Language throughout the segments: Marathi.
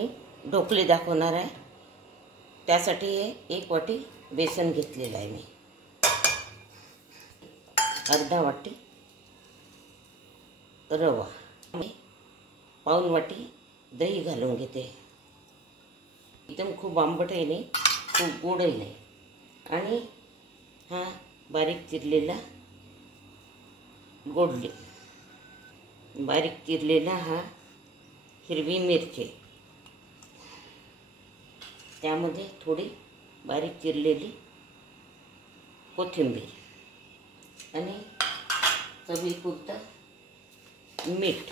ढोकळे दाखवणार आहे। त्यासाठी एक वाटी बेसन घेतलेलं आहे मी, अर्धा वाटी रवा, पाऊण वाटी दही घालून घेते। एकदम खूप आंबटही नाही, खूप गोडही नाही। आणि हा बारीक चिरलेला बारीक चिरलेला हा हिरवी मिरची, त्यामध्ये थोडी बारीक चिरलेली कोथिंबीर आणि चवीपुरतं मीठ,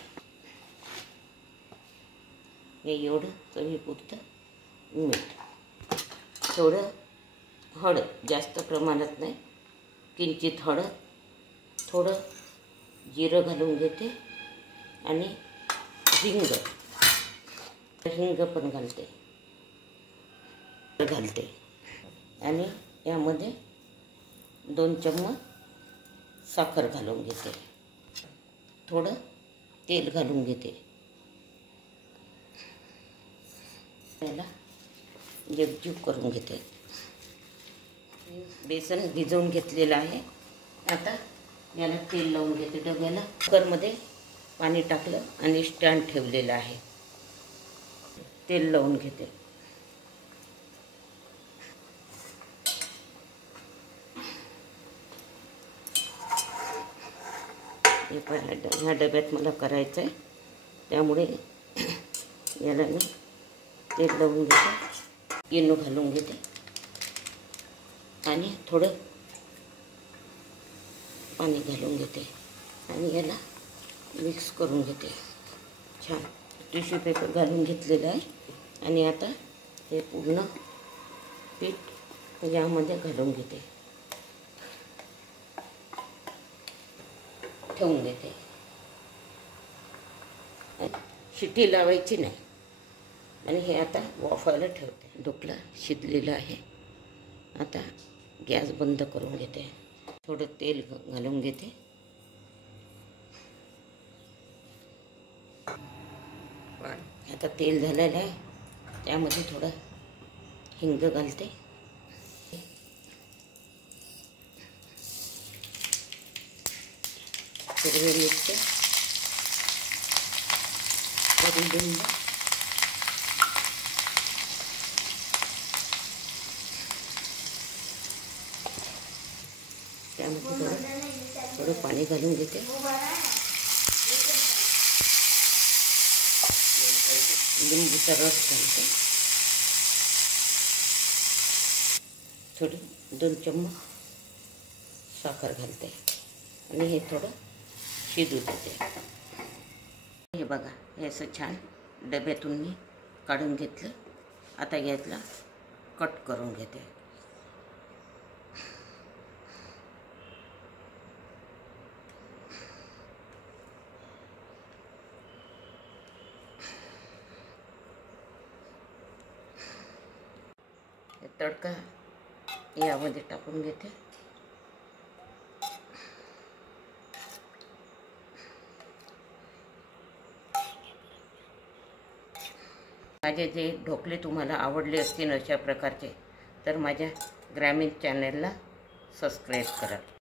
हे एवढं चवीपुरतं मीठ, थोडं हळद, जास्त प्रमाणात नाही, किंचित हळद, थोडं जिरं घालून घेते आणि हिंग पण घालते आणि यामध्ये 2 चम्मच साखर घालून घेते, थोडं तेल घालून घेते। याला एकजीव करून घेते। बेसन भिजवून घेतलेलं आहे। आता याला तेल लावून घेते डब्याला। कुकरमध्ये पाणी टाकलं आणि स्टँड ठेवलेलं आहे। तेल लावून घेते। हे पहिला ह्या डब्यात मला करायचं आहे, त्यामुळे याला मी तेल लावून घेते, इनो घालून घेते आणि थोडं पाणी घालून घेते आणि याला मिक्स करून घेते छान। टिश्यू पेपर घालून घेतलेलं आहे आणि आता हे पूर्ण पीठ यामध्ये घालून घेते, ठेवून देते। शिट्टी लावायची नाही आणि हे आता वाफायला ठेवते। ढोकळा शिजलेला आहे। आता गॅस बंद करून घेते, थोडं तेल घालून घेते। आता तेल झालेलं आहे, त्यामध्ये थोडं हिंग घालते, हिरवी मिरची, कडीलिंब, त्यामध्ये थोडं पाणी घालून घेते, लिंबूचा रस घालते, थोडी 2 चम्मच साखर घालते आणि हे थोडं शिजू देते। हे बघा, हे असं छान डब्यातून मी काढून घेतलं। आता यातला कट करून घेते। तडका यामध्ये टाकून घेते। माझे जे ढोकळे तुम्हाला आवडले असतील अशा प्रकारचे, तर माझ्या ग्रामीण चॅनलला सबस्क्राईब करा।